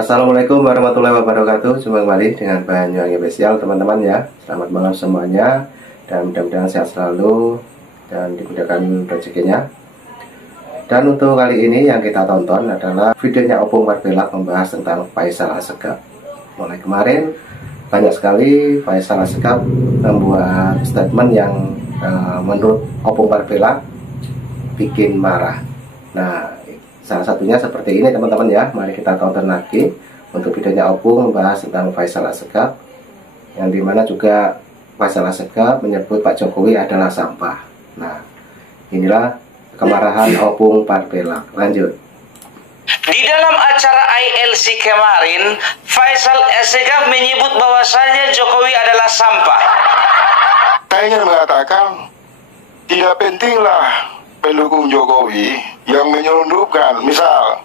Assalamualaikum warahmatullahi wabarakatuh. Jumpa kembali dengan Banyuwangi Spesial teman-teman ya. Selamat malam semuanya, dan mudah-mudahan sehat selalu dan dimudahkan rezekinya. Dan untuk kali ini yang kita tonton adalah videonya Opung Marbella membahas tentang Faisal Assegaf. Mulai kemarin banyak sekali Faisal Assegaf membuat statement yang menurut Opung Marbella bikin marah. Nah, salah satunya seperti ini teman-teman ya. Mari kita tonton lagi untuk videonya Opung membahas tentang Faisal Assegaf, yang dimana juga Faisal Assegaf menyebut Pak Jokowi adalah sampah. Nah, inilah kemarahan Opung Marbella. Lanjut. Di dalam acara ILC kemarin, Faisal Assegaf menyebut bahwasanya Jokowi adalah sampah. Saya ingin mengatakan, tidak pentinglah pendukung Jokowi yang menyelundupkan, misal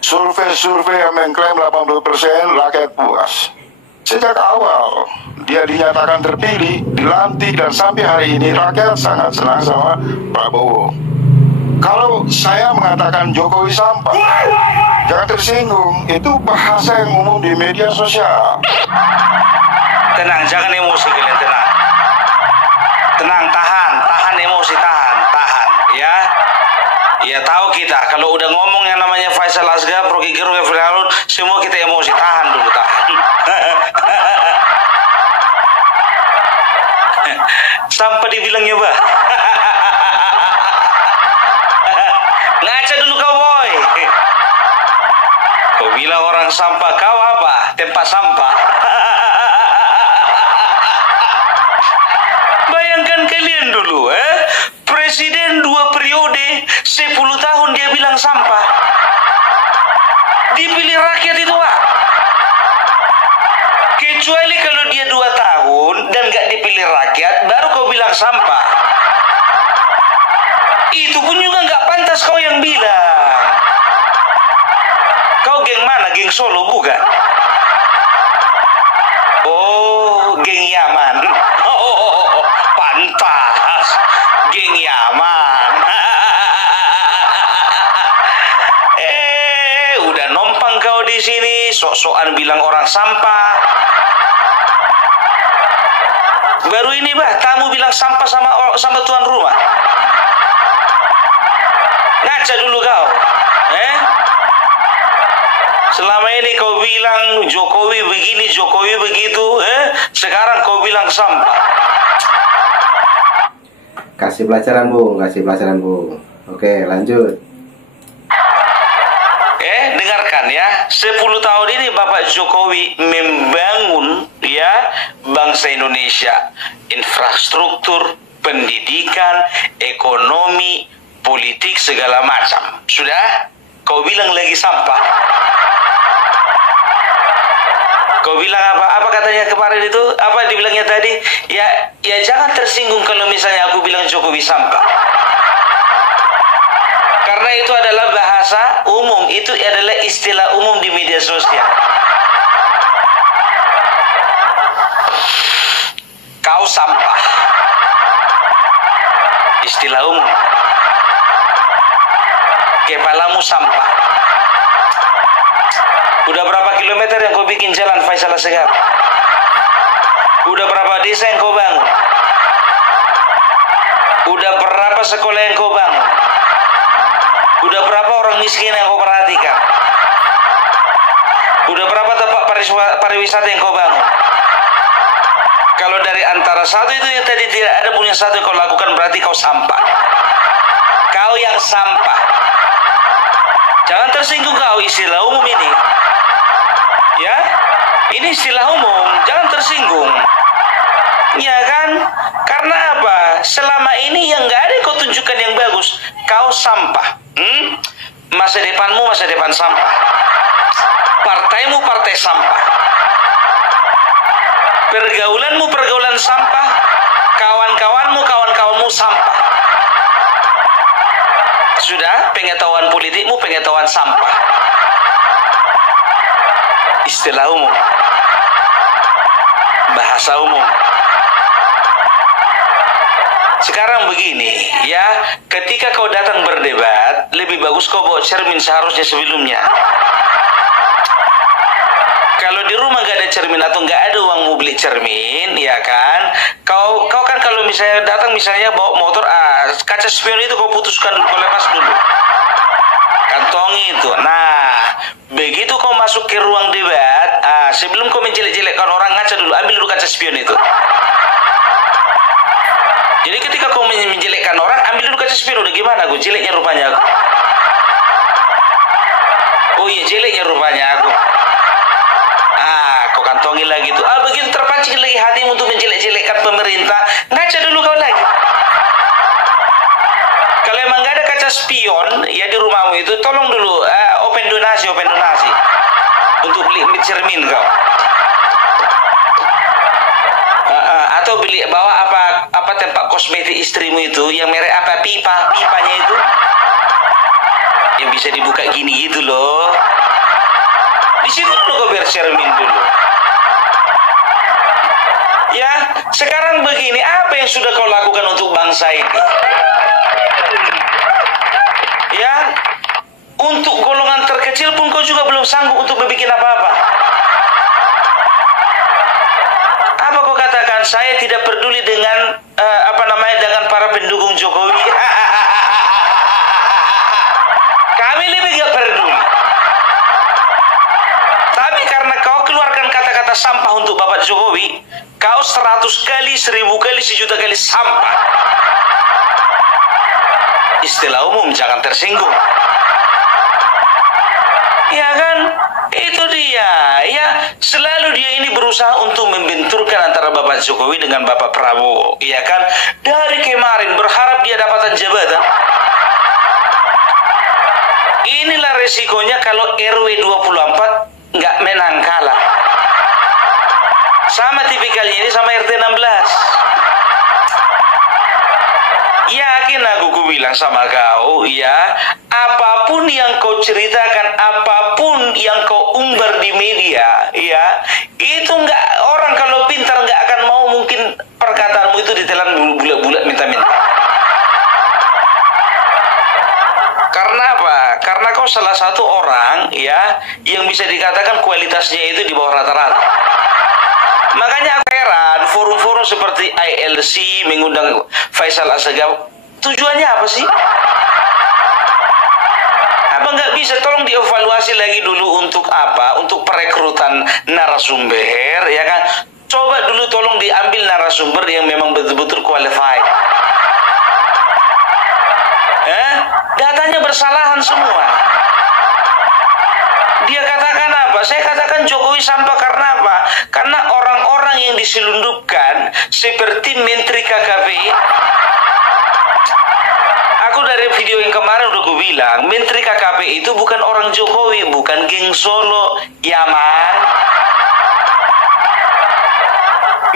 survei-survei yang mengklaim 80% rakyat puas. Sejak awal dia dinyatakan terpilih, dilantik, dan sampai hari ini rakyat sangat senang sama Prabowo. Kalau saya mengatakan Jokowi sampah, jangan tersinggung, itu bahasa yang umum di media sosial. Tenang, jangan emosi kalian, tenang. Tenang, tahan emosi, tahan. Ya, ya tahu kita kalau udah ngomong yang namanya Faisal Assegaf, Rocky Gerung, Firdaus, semua kita emosi. Tahan dulu, tahan. Sampai dibilangnya bah. Ngaca dulu kau boy. Kau bilang orang sampah, kau apa? Tempat sampah. Bayangkan kalian dulu, Presiden 2 periode, 10 tahun dia bilang sampah. Dipilih rakyat itu, Pak. Kecuali kalau dia 2 tahun dan gak dipilih rakyat, baru kau bilang sampah. Itu pun juga gak pantas kau yang bilang. Kau geng mana? Geng Solo bukan? Oh, geng Yaman. Oh, pantas. Geng Yaman. Udah nompang kau di sini, sok-sokan bilang orang sampah. Baru ini bah, tamu bilang sampah sama tuan rumah. Ngaca dulu kau. Selama ini kau bilang Jokowi begini, Jokowi begitu, sekarang kau bilang sampah. Kasih pelajaran Bung, kasih pelajaran Bung. Oke, lanjut. Dengarkan ya, 10 tahun ini Bapak Jokowi membangun ya bangsa Indonesia, infrastruktur, pendidikan, ekonomi, politik, segala macam. Sudah, kau bilang lagi sampah. Kau bilang apa? Apa katanya kemarin itu? Apa dibilangnya tadi? Ya jangan tersinggung kalau misalnya aku bilang Jokowi sampah. Karena itu adalah bahasa umum, itu adalah istilah umum di media sosial. Kau sampah. Istilah umum. Kepalamu sampah. Udah berapa kilometer yang kau bikin jalan Faisal Assegaf? Udah berapa desa yang kau bangun? Udah berapa sekolah yang kau bangun? Udah berapa orang miskin yang kau perhatikan? Udah berapa tempat pariwisata yang kau bangun? Kalau dari antara satu itu yang tadi tidak ada punya satu yang kau lakukan, berarti kau sampah. Kau yang sampah. Jangan tersinggung kau, istilah umum ini. Ya, ini istilah umum, jangan tersinggung. Ya kan? Karena apa? Selama ini yang gak ada kau tunjukkan yang bagus. Kau sampah. Masa depanmu masa depan sampah. Partaimu partai sampah. Pergaulanmu pergaulan sampah. Kawan-kawanmu sampah. Sudah, pengetahuan politikmu pengetahuan sampah. Istilah umum, bahasa umum. Sekarang begini ya, ketika kau datang berdebat, lebih bagus kau bawa cermin seharusnya sebelumnya. Kalau di rumah nggak ada cermin atau nggak ada uang mau beli cermin, ya kan? Kau kan kalau misalnya datang misalnya bawa motor, kaca spion itu kau putuskan dulu, kau lepas dulu. Kantongi itu. Nah, begitu kau masuk ke ruang debat, sebelum kau menjelek-jelekkan orang, ngaca dulu, ambil dulu kaca spion itu. Jadi ketika kau menjelekkan orang, ambil dulu kaca spion. Udah gimana aku? Jeleknya rupanya aku. Oh iya, jeleknya rupanya aku. Kau kantongi lagi tuh. Begitu terpancing lagi hatimu untuk menjelek-jelekkan pemerintah, ngaca dulu kau lagi. Kalau emang nggak ada kaca spion ya di rumahmu itu, tolong dulu open donasi untuk beli cermin kau. Atau bawa apa tempat kosmetik istrimu itu yang merek apa, pipanya itu yang bisa dibuka gini gitu loh. Di situ dulu kau biar cermin dulu. Ya, sekarang begini, apa yang sudah kau lakukan untuk bangsa ini? Ya, untuk golongan terkecil pun kau juga belum sanggup untuk berbikin apa-apa. Apa kau katakan saya tidak peduli dengan dengan para pendukung Jokowi? Kami lebih gak peduli. Tapi karena kau keluarkan kata-kata sampah untuk Bapak Jokowi, kau 100 kali, 1000 kali, 1 juta kali sampah. Istilah umum, jangan tersinggung. Ya kan? Itu dia. Ya, selalu dia ini berusaha untuk membenturkan antara Bapak Jokowi dengan Bapak Prabowo. Ya kan? Dari kemarin berharap dia dapatan jabatan. Inilah resikonya kalau RW 24 nggak menang kalah. Sama tipikalnya ini sama RT 16. Yakin aku bilang sama kau, ya, apapun yang kau ceritakan, apapun yang kau umbar di media, ya, itu nggak, orang kalau pintar nggak akan mau mungkin perkataanmu itu ditelan bulat-bulat minta-minta. Karena apa? Karena kau salah satu orang, ya, yang bisa dikatakan kualitasnya itu di bawah rata-rata. Makanya aku heran, forum-forum seperti ILC mengundang Faisal Assegaf, tujuannya apa sih? Apa nggak bisa tolong dievaluasi lagi dulu untuk apa? Untuk perekrutan narasumber, ya kan? Coba dulu tolong diambil narasumber yang memang betul-betul qualified. Datanya bersalahan semua. Dia katakan apa? Saya katakan Jokowi sampah karena apa? Karena orang-orang yang diselundupkan seperti Menteri KKP. Aku dari video yang kemarin udah gue bilang, Menteri KKP itu bukan orang Jokowi, bukan geng Solo, Yaman.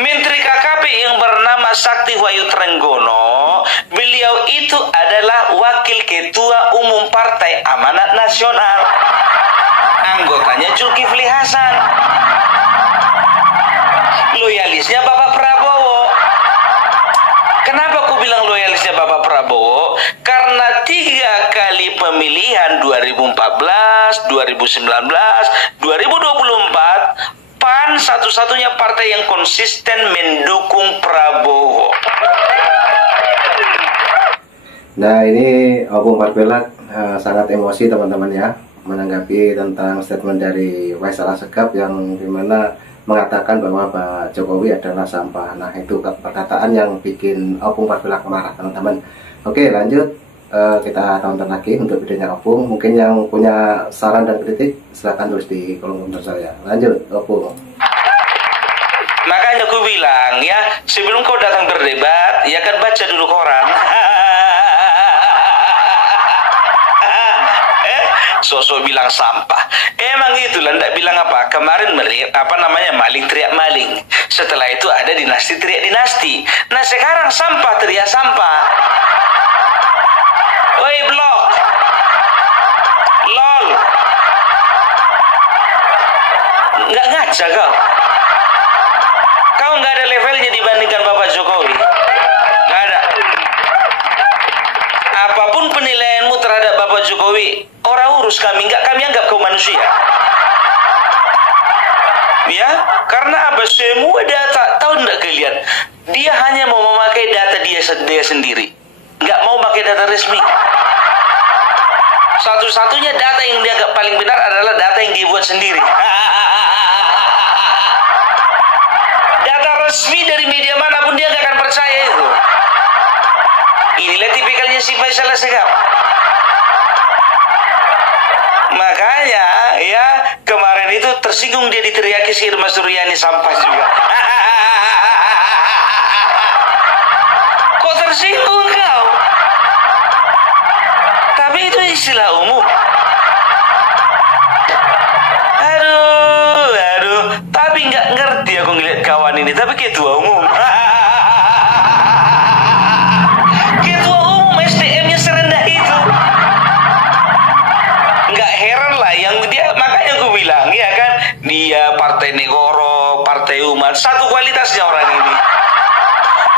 Menteri KKP yang bernama Sakti Wahyu Trenggono, beliau itu adalah Wakil Ketua Umum Partai Amanat Nasional. Anggotanya Zulkifli Hasan. Loyalisnya Bapak Prabowo. Kenapa aku bilang loyalisnya Bapak Prabowo? Karena 3 kali pemilihan 2014, 2019, 2024, PAN satu-satunya partai yang konsisten mendukung Prabowo. Nah, ini Opung Parpelak sangat emosi teman-teman ya, menanggapi tentang statement dari Faisal Assegaf yang dimana mengatakan bahwa Pak Jokowi adalah sampah. Nah, itu perkataan yang bikin Opung Parpelak marah teman-teman. Oke, lanjut. Kita tonton lagi untuk videonya Opung. Mungkin yang punya saran dan kritik silahkan tulis di kolom komentar saya. Lanjut, Opung. Makanya aku bilang ya, sebelum kau datang berdebat, ya kan baca dulu koran. Sosok bilang sampah. Emang itulah, ndak bilang apa. Kemarin maling teriak maling. Setelah itu ada dinasti teriak dinasti. Nah sekarang sampah teriak sampah. Woi blok, lol, nggak ngaca kau. Kau nggak ada levelnya dibandingkan Bapak Jokowi. Nggak ada. Apapun penilaianmu terhadap Bapak Jokowi, orang urus kami, nggak kami anggap kau manusia. Ya, karena apa? Semua data, tahu nggak kalian? Dia hanya mau memakai data dia sendiri, nggak mau pakai data resmi. Satu-satunya data yang dia anggap paling benar adalah data yang dia buat sendiri. Data resmi dari media manapun dia nggak akan percaya itu. Inilah tipikalnya si Faisal Assegaf. Makanya ya kemarin itu tersinggung dia diteriaki si Irma Suryani sampah juga. Kok tersinggung kau? Tapi itu istilah umum. Aduh. Tapi nggak ngerti aku ngeliat kawan ini. Tapi ketua umum. Ketua umum SDM-nya serendah itu. Nggak heran lah yang dia, makanya aku bilang ya kan, dia partai negoro, partai umat, satu kualitasnya orang ini.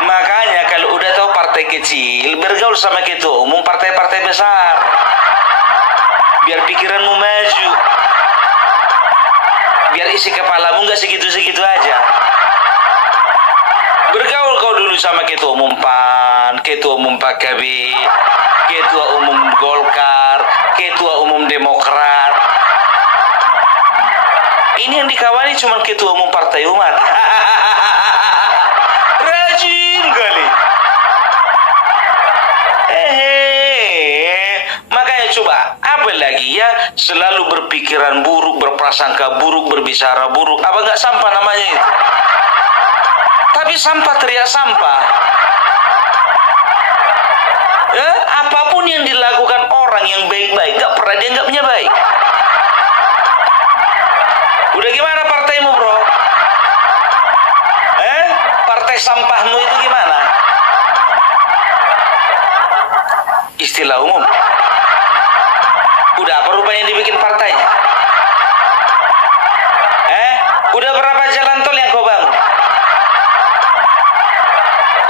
Makanya kalau udah tahu partai kecil, bergaul sama ketua umum partai-partai besar, biar pikiranmu maju, biar isi kepalamu nggak segitu-segitu aja. Bergaul kau dulu sama ketua umum PAN, ketua umum PKB, ketua umum Golkar, ketua umum Demokrat. Ini yang dikawani cuma ketua umum partai umat. Rajin kali. Makanya coba, apa lagi ya, selalu berpikiran buruk, berprasangka buruk, berbicara buruk. Apa nggak sampah namanya itu? Tapi sampah teriak sampah. Ya, apapun yang dilakukan orang yang baik-baik, gak pernah dia anggapnya baik. Udah gimana partaimu, bro? Partai sampahmu itu gimana? Istilah umum. Udah apa rupanya dibikin partainya? Udah berapa jalan tol yang kau bangun?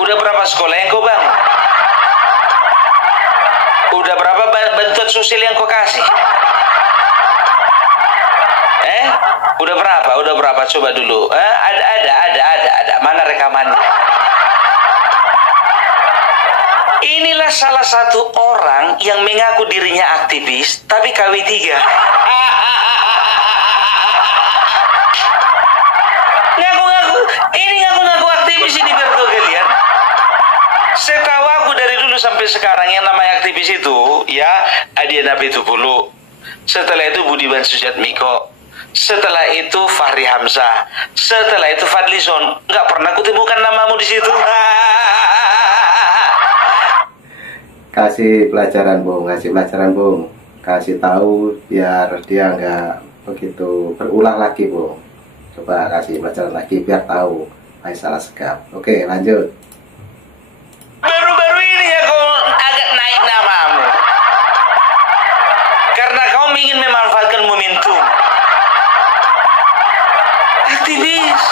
Udah berapa sekolah yang kau bangun? Udah berapa bantuan sosial yang kau kasih? Udah berapa? Coba dulu. Ada. Mana rekamannya? Inilah salah satu orang yang mengaku dirinya aktivis, tapi KW3. Ngaku aktivis ini bertuh kalian. Setahu aku dari dulu sampai sekarang yang namanya aktivis itu, ya Adiana Pitupulu. Setelah itu Budiman Sujatmiko. Setelah itu Fahri Hamzah. Setelah itu Fadlizon. Nggak pernah kutemukan namamu di situ. Kasih pelajaran Bung, kasih tahu biar dia nggak begitu berulang lagi Bung. Coba kasih pelajaran lagi biar tahu Faisal Assegaf. Oke, lanjut. Baru-baru ini ya kau agak naik namamu karena kau ingin memanfaatkan momentum. Aktivis.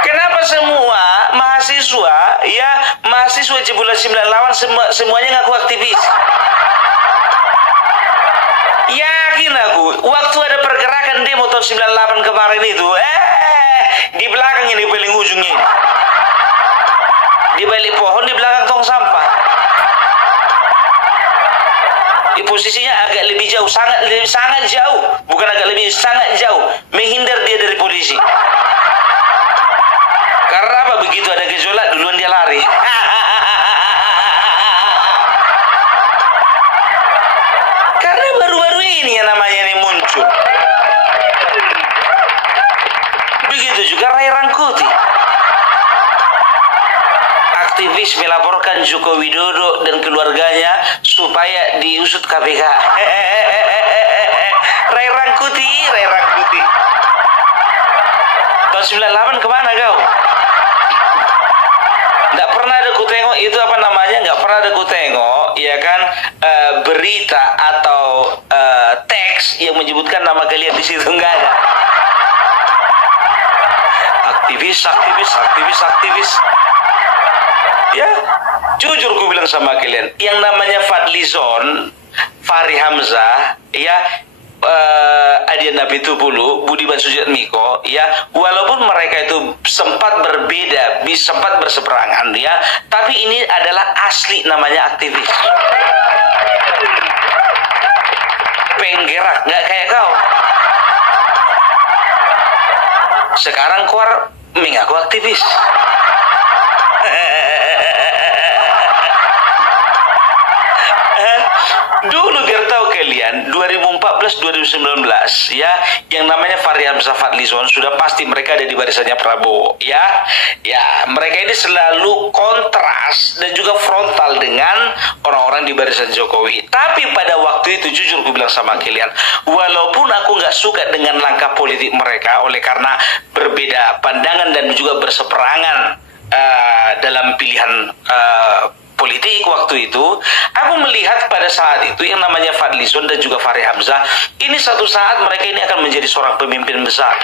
Kenapa semua mahasiswa Jebolan 98 semuanya ngaku aktivis? Yakin aku, waktu ada pergerakan demo tahun 98 kemarin itu, di belakang ini paling ujungnya ini. Di balik pohon, di belakang tong sampah. Di posisinya agak lebih jauh, sangat jauh, bukan agak lebih, sangat jauh, menghindar dia dari polisi. Karena apa? Begitu ada gejolak, duluan dia lari. Karena baru-baru ini yang namanya ini muncul. Begitu juga Ray Rangkuti. Aktivis melaporkan Joko Widodo dan keluarganya supaya diusut KPK. Ray Rangkuti. Tahun 98 kemana kau? Nggak pernah ada ku tengok itu apa namanya, nggak pernah ada ku tengok, ya kan, berita atau teks yang menyebutkan nama kalian di situ, nggak ada. Aktivis. Ya, jujur ku bilang sama kalian, yang namanya Fadlizon, Fahri Hamzah, ya, Adian Napitupulu, Budiman Sujatmiko, ya, walaupun mereka itu sempat berbeda, sempat berseberangan, ya, tapi ini adalah asli namanya aktivis. Penggerak, nggak kayak kau. Sekarang keluar mengaku aktivis. Dulu biar tahu kalian 2014-2019 ya, yang namanya Fahri Hamzah Fadlizon sudah pasti mereka ada di barisannya Prabowo ya. Ya, mereka ini selalu kontras dan juga frontal dengan orang-orang di barisan Jokowi. Tapi pada waktu itu jujur aku bilang sama kalian, walaupun aku nggak suka dengan langkah politik mereka oleh karena berbeda pandangan dan juga berseberangan dalam pilihan politik waktu itu, aku melihat pada saat itu yang namanya Fadlizon dan juga Fahri Hamzah, ini satu saat mereka ini akan menjadi seorang pemimpin besar.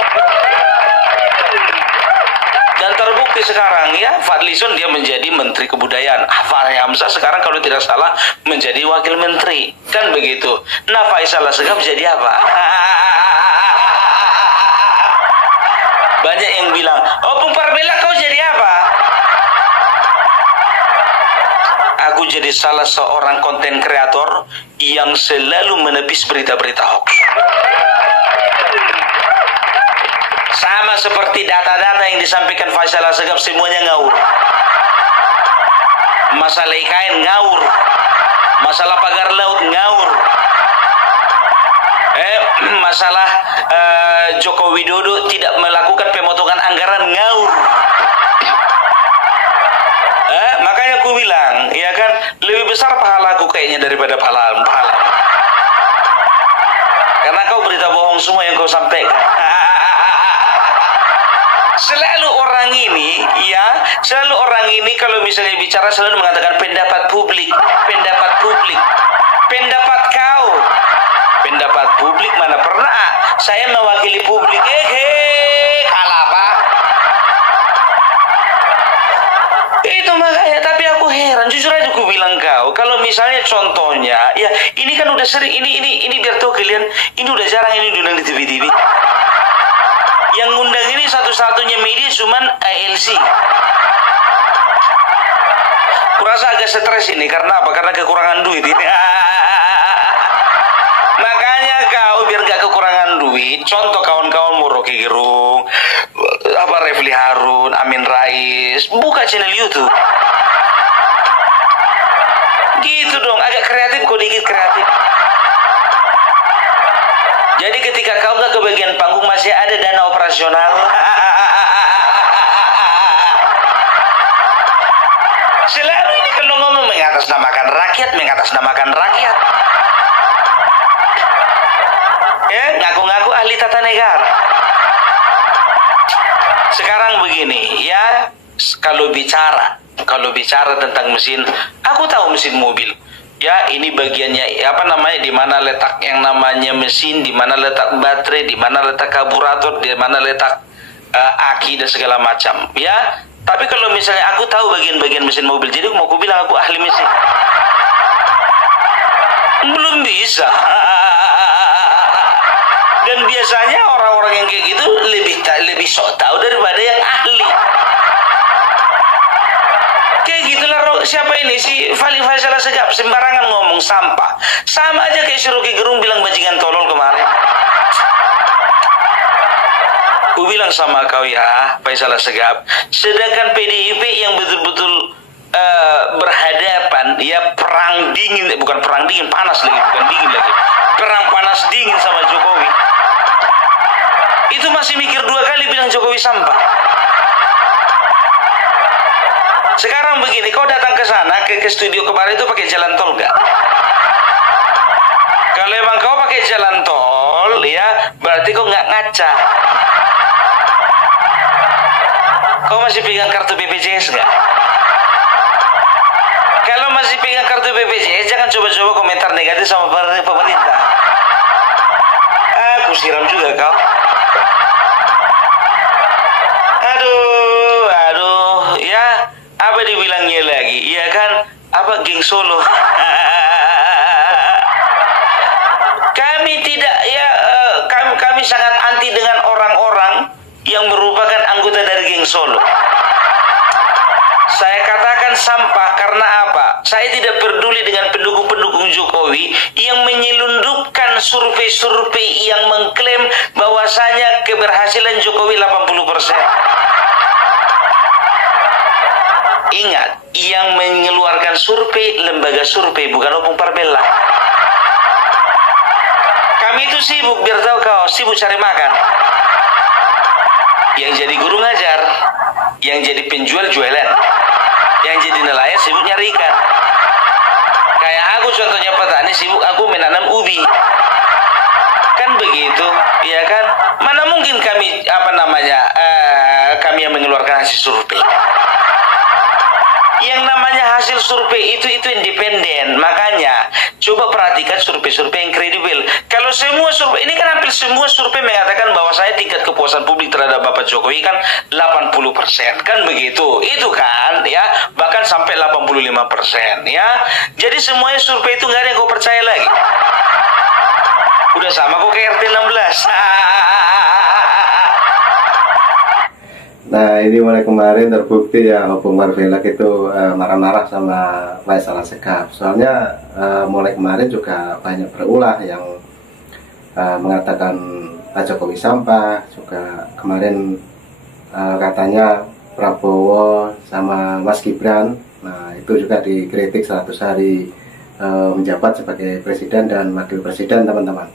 Dan terbukti sekarang ya, Fadlizon dia menjadi Menteri Kebudayaan, Fahri Hamzah sekarang kalau tidak salah menjadi Wakil Menteri, kan begitu. Nah, Faisal Assegaf jadi apa? Banyak yang bilang, oh Bung Parbela kau jadi apa? Aku jadi salah seorang konten kreator yang selalu menepis berita-berita hoax. Sama seperti data-data yang disampaikan Faisal Assegaf, semuanya ngawur. Masalah IKN ngawur. Masalah pagar laut ngawur. Masalah Joko Widodo tidak melakukan pemotongan anggaran ngawur. Makanya aku bilang, ya kan, lebih besar pahalaku kayaknya daripada pahala. Karena kau berita bohong semua yang kau sampaikan. Selalu orang ini, ya, selalu orang ini kalau misalnya bicara selalu mengatakan pendapat publik, pendapat publik, pendapat kau, pendapat publik mana pernah saya mewakili publik, kalah apa? Itu makanya, tapi aku heran, jujur aja aku bilang kau, kalau misalnya contohnya, ya ini kan udah sering, ini biar tahu kalian, ini udah jarang ini diundang di TV-TV. Yang ngundang ini satu-satunya media cuman ALC. Kurasa agak stres ini, karena apa? Karena kekurangan duit ini. Makanya kau biar gak kekurangan duit, contoh kawan-kawanmu Rocky Gerung, apa Refli Harun, Amin Rais, buka channel YouTube. Gitu dong, agak kreatif kok, dikit kreatif. Jadi ketika kau nggak ke bagian panggung masih ada dana operasional. Selalu ini kalau ngomong mengatasnamakan rakyat. Ya, ngaku-ngaku ahli tata negara. Sekarang begini, ya, kalau bicara tentang mesin, aku tahu mesin mobil. Ya, ini bagiannya apa namanya, di mana letak yang namanya mesin, di mana letak baterai, di mana letak karburator, di mana letak aki dan segala macam. Ya, tapi kalau misalnya aku tahu bagian-bagian mesin mobil, jadi mau aku bilang aku ahli mesin, belum bisa. Dan biasanya orang-orang yang kayak gitu lebih sok tahu daripada yang ahli. Kayak gitulah, siapa ini si Faisal Assegaf sembarangan ngomong sampah. Sama aja kayak si Rocky Gerung bilang bajingan tolol kemarin. Aku bilang sama kau ya, Faisal Assegaf, sedangkan PDIP yang betul-betul berhadapan, ya perang dingin, bukan perang dingin, panas lagi, bukan dingin lagi, perang panas dingin sama Jokowi. Itu masih mikir dua kali bilang Jokowi sampah. Sekarang begini, kau datang ke sana, ke studio kemarin itu pakai jalan tol gak? Kalau emang kau pakai jalan tol, ya berarti kau nggak ngaca. Kau masih pegang kartu BPJS nggak? Kalau masih pegang kartu BPJS, jangan coba-coba komentar negatif sama pemerintah. Aku siram juga kau. Aduh, ya. Apa dibilangnya lagi? Iya kan? Apa geng Solo? Kami tidak, ya yang merupakan anggota dari geng Solo. Saya katakan sampah karena apa? Saya tidak peduli dengan pendukung-pendukung Jokowi yang menyelundupkan survei-survei yang mengklaim bahwasanya keberhasilan Jokowi 80%. Ingat, yang mengeluarkan survei lembaga survei, bukan Opung Parbella. Kami itu sibuk, biar tahu kau, sibuk cari makan. Yang jadi guru ngajar, yang jadi penjual jualan, yang jadi nelayan sibuk nyari ikan. Kayak aku contohnya petani, sibuk aku menanam ubi. Kan begitu, ya kan? Mana mungkin kami kami yang mengeluarkan hasil survei. Yang namanya hasil survei itu independen. Makanya coba perhatikan survei-survei yang kredibel. Kalau semua survei, ini kan hampir semua survei mengatakan bahwa saya tingkat kepuasan publik terhadap Bapak Jokowi kan 80%. Kan begitu. Itu kan ya, bahkan sampai 85% ya. Jadi semuanya survei itu nggak ada yang kau percaya lagi. Udah sama kok kayak RT 16. Nah, ini mulai kemarin terbukti ya Opung Parbella itu marah-marah sama Faisal Assegaf. Soalnya mulai kemarin juga banyak berulah yang mengatakan Pak Jokowi sampah. Juga kemarin katanya Prabowo sama Mas Gibran. Nah, itu juga dikritik 100 hari menjabat sebagai presiden dan wakil presiden, teman-teman.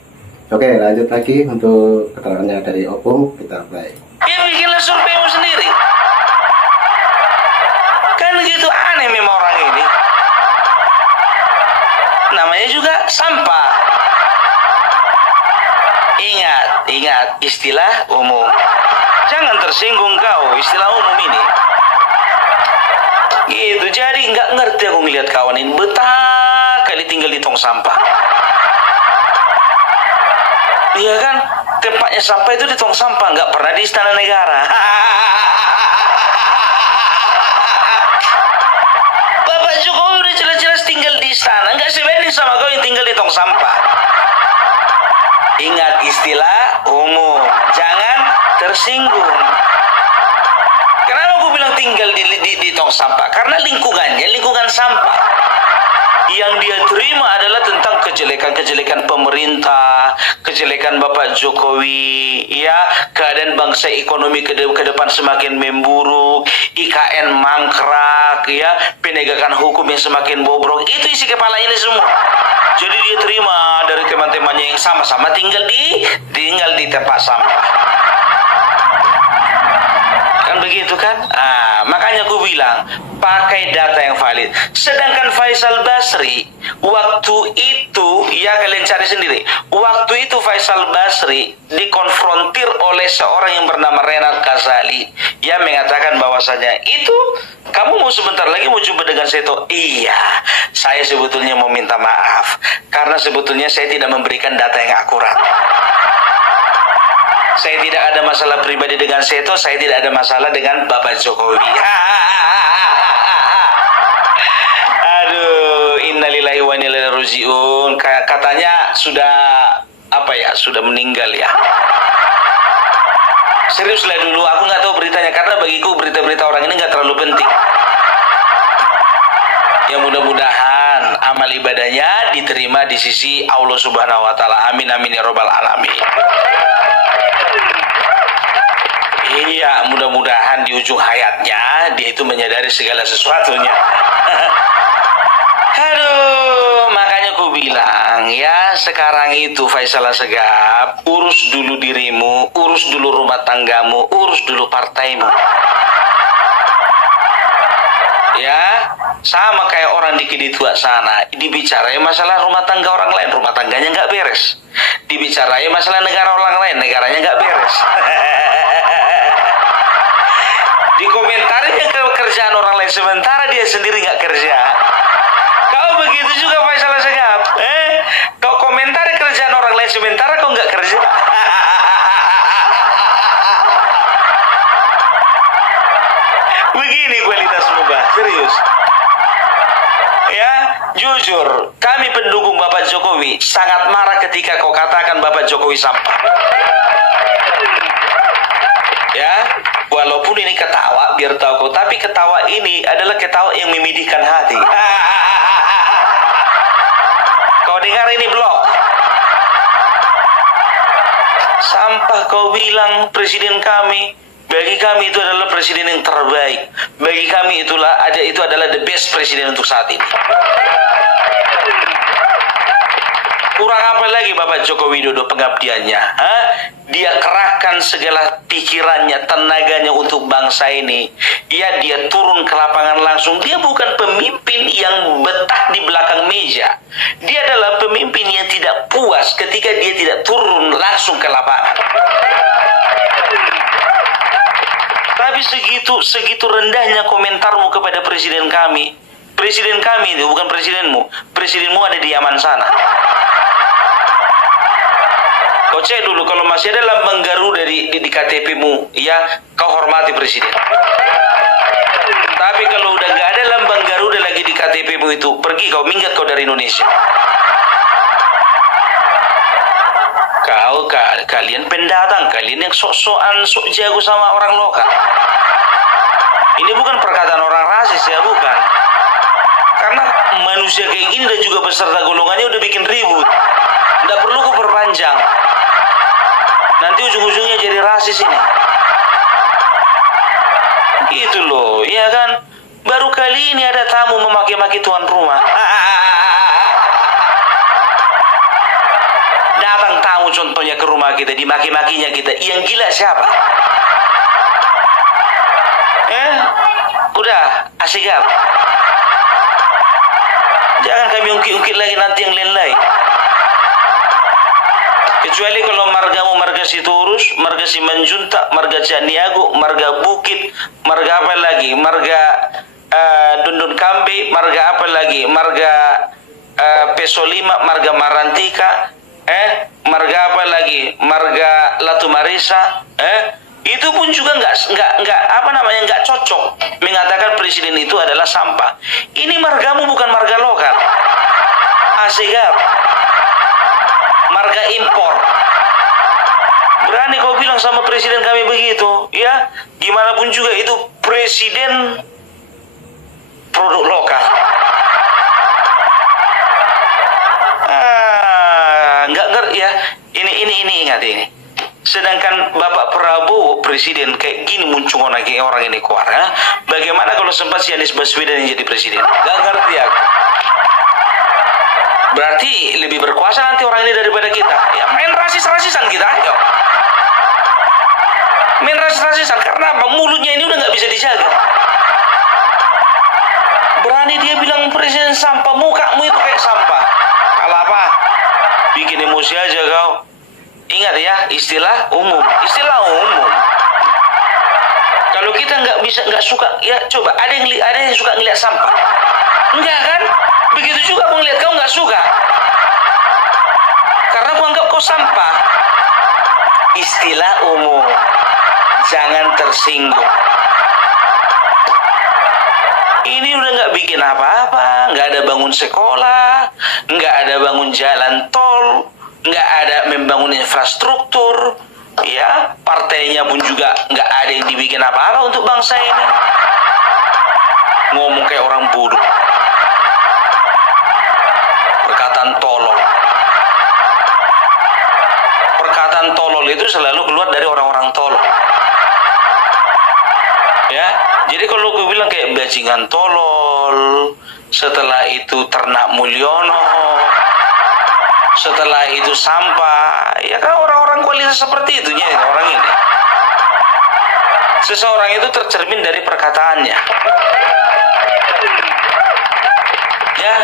Oke, lanjut lagi untuk keterangannya dari Opung, kita play. Ya bikinlah surveimu sendiri. Kan gitu, aneh memang orang ini. Namanya juga sampah. Ingat istilah umum. Jangan tersinggung kau, istilah umum ini. Gitu, jadi nggak ngerti aku ngeliat kawan ini betah kali tinggal di tong sampah. Iya kan, tempatnya sampah itu di tong sampah, nggak pernah di istana negara. Bapak Jokowi udah jelas-jelas tinggal di istana, nggak sebanding sama kau yang tinggal di tong sampah. Ingat istilah umum, jangan tersinggung. Kenapa aku bilang tinggal di tong sampah? Karena lingkungannya lingkungan sampah. Yang dia terima adalah tentang kejelekan-kejelekan pemerintah, kejelekan Bapak Jokowi, ya, keadaan bangsa ekonomi ke depan semakin memburuk, IKN mangkrak, ya, penegakan hukum yang semakin bobrok. Itu isi kepala ini semua. Jadi dia terima dari teman-temannya yang sama-sama tinggal di tempat sampah. Kan begitu kan? Makanya aku bilang pakai data yang valid. Sedangkan Faisal Basri waktu itu, ya kalian cari sendiri. Waktu itu Faisal Basri dikonfrontir oleh seorang yang bernama Renat Ghazali yang mengatakan bahwasanya itu kamu mau sebentar lagi mau jumpa dengan Seto. Iya, saya sebetulnya mau minta maaf karena sebetulnya saya tidak memberikan data yang akurat. Saya tidak ada masalah pribadi dengan Seto, saya tidak ada masalah dengan Bapak Jokowi. Aduh, innalillahi wa inna ilaihi raji'un. Katanya sudah meninggal ya. Seriuslah dulu, aku nggak tahu beritanya karena bagiku berita-berita orang ini nggak terlalu penting. Ya mudah-mudahan amal ibadahnya diterima di sisi Allah Subhanahu wa taala. Amin amin ya robbal alamin. Iya, mudah-mudahan di ujung hayatnya dia itu menyadari segala sesuatunya. Aduh, makanya aku bilang ya, sekarang itu Faisal Assegaf, urus dulu dirimu, urus dulu rumah tanggamu, urus dulu partaimu. Ya, sama kayak orang di Kidituak sana, dibicarain masalah rumah tangga orang lain, rumah tangganya nggak beres. Dibicarain masalah negara orang lain, negaranya nggak beres. Dikomentarinya kerjaan orang lain, sementara dia sendiri nggak kerja. Kau begitu juga Faisal Assegaf. Kau komentari kerjaan orang lain, sementara kau nggak kerja. Begini kualitasmu, Bah. Serius. Ya, jujur, kami pendukung Bapak Jokowi sangat marah ketika kau katakan Bapak Jokowi sampah. Ya, walaupun ini ketawa biar tahu kau, tapi ketawa ini adalah ketawa yang memedihkan hati. Kau dengar ini blog? Sampah kau bilang presiden kami. Bagi kami itu adalah presiden yang terbaik. Bagi kami itu adalah the best presiden untuk saat ini. Kurang apa lagi Bapak Joko Widodo pengabdiannya? Dia kerahkan segala pikirannya, tenaganya untuk bangsa ini. Ya, dia turun ke lapangan langsung. Dia bukan pemimpin yang betah di belakang meja. Dia adalah pemimpin yang tidak puas ketika dia tidak turun langsung ke lapangan. Tapi segitu rendahnya komentarmu kepada presiden kami. Presiden kami itu bukan presidenmu. Presidenmu ada di Yaman sana. Kau cek dulu, kalau masih ada lambang Garuda di KTP-mu, ya kau hormati presiden. Tapi kalau udah gak ada lambang Garuda lagi di KTP-mu itu, pergi kau, minggat kau dari Indonesia. Kalian pendatang, kalian yang sok-sokan, sok jago sama orang lokal. Ini bukan perkataan orang rasis ya, bukan. Karena manusia kayak gini dan juga peserta golongannya udah bikin ribut. Nggak perlu ku perpanjang. Nanti ujung-ujungnya jadi rasis ini. Gitu loh, ya kan? Baru kali ini ada tamu memaki-maki tuan rumah. Datang tamu contohnya ke rumah kita, dimaki-makinya kita. Yang gila siapa? Udah, asik gak? Jangan kami ungkit-ungkit lagi nanti yang lain-lain. Kecuali kalau margamu marga Sitorus, marga Simanjuntak, marga Caniago, marga Bukit, marga apa lagi? Marga Dundun Kambe, marga apa lagi? Marga Pesolima, marga Marantika, marga apa lagi? Marga Latu Marisa, itu pun juga nggak cocok mengatakan presiden itu adalah sampah. Ini margamu bukan marga lokal. Asegap. Marga impor. Berani kau bilang sama presiden kami begitu, ya? Gimana pun juga itu presiden produk lokal. Nggak ngerti ya. Ini ingat ini. Sedangkan Bapak Prabowo presiden kayak gini muncul lagi orang ini keluar. Bagaimana kalau sempat si Anies Baswedan yang jadi presiden? Nggak ngerti aku. Berarti lebih berkuasa nanti orang ini daripada kita. Ya main rasis-rasisan kita, ayo. Main rasis-rasisan karena apa? Mulutnya ini udah nggak bisa dijaga. Berani dia bilang presiden sampah, mukamu itu kayak sampah. Kalau apa? Bikin emosi aja kau. Ingat ya, istilah umum. Istilah umum. Kalau kita nggak suka, ya coba ada yang suka ngeliat sampah. Enggak kan? Begitu juga aku ngeliat kau nggak suka. Karena aku anggap kau sampah. Istilah umum. Jangan tersinggung. Ini udah nggak bikin apa-apa, nggak ada bangun sekolah, nggak ada bangun jalan tol, nggak ada membangun infrastruktur, ya partainya pun juga nggak ada yang dibikin apa-apa untuk bangsa ini. Ngomong kayak orang bodoh. Perkataan tolol. Perkataan tolol itu selalu keluar dari orang-orang tolol. Ya, jadi kalau gue bilang kayak bajingan tolol, setelah itu ternak Mulyono, setelah itu sampah, ya kan orang-orang kualitas seperti itu orang ini. Seseorang itu tercermin dari perkataannya. Ya,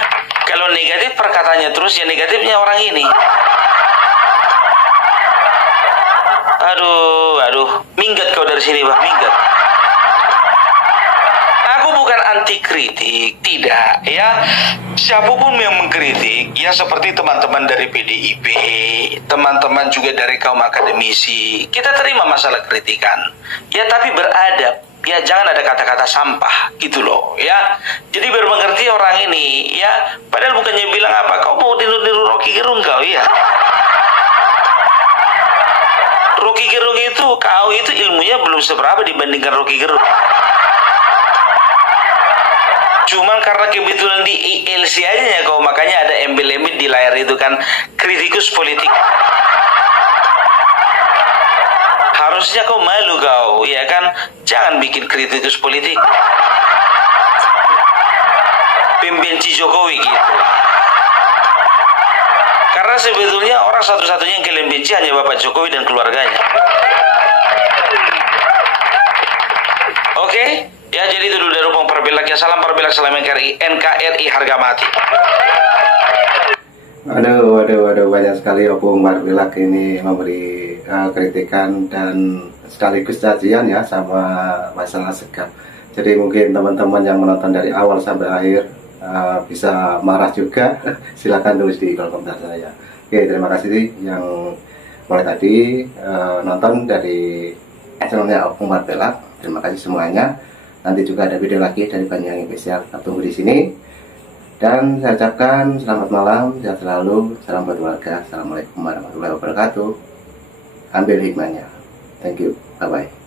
kalau negatif perkataannya terus, ya negatifnya orang ini. Aduh, minggat kau dari sini, Bang, minggat. Aku bukan anti kritik, tidak, ya. Siapapun yang mengkritik, ya seperti teman-teman dari PDIP, teman-teman juga dari kaum akademisi, kita terima masalah kritikan, ya tapi beradab, ya jangan ada kata-kata sampah, gitu loh, ya. Jadi biar mengerti orang ini, ya, padahal bukannya bilang apa, kau mau niru-niru Rocky Gerung kau, ya. Rocky Gerung itu, kau itu ilmunya belum seberapa dibandingkan Rocky Gerung. Cuman karena kebetulan di ILC aja ya kau, makanya ada embel-embel di layar itu kan, kritikus politik. Harusnya kau malu kau, ya kan? Jangan bikin kritikus politik. Pembenci Jokowi gitu. Karena sebetulnya orang satu-satunya yang kalian benci hanya Bapak Jokowi dan keluarganya. Oke? Ya, jadi itu dulu dari Opung Perbelak. Ya, salam Perbelak, salam NKRI harga mati. Waduh, banyak sekali Opung Perbelak ini memberi kritikan dan sekaligus cacian ya sama masalah Sekap. Jadi mungkin teman-teman yang menonton dari awal sampai akhir bisa marah juga. Silakan tulis di kolom komentar saya. Oke, terima kasih yang mulai tadi nonton dari channelnya Opung Perbelak. Terima kasih semuanya. Nanti juga ada video lagi dari Banyuwangi Official. Tunggu di sini. Dan saya ucapkan selamat malam, sehat selalu, salam buat keluarga. Assalamualaikum warahmatullahi wabarakatuh. Ambil hikmahnya. Thank you. Bye bye.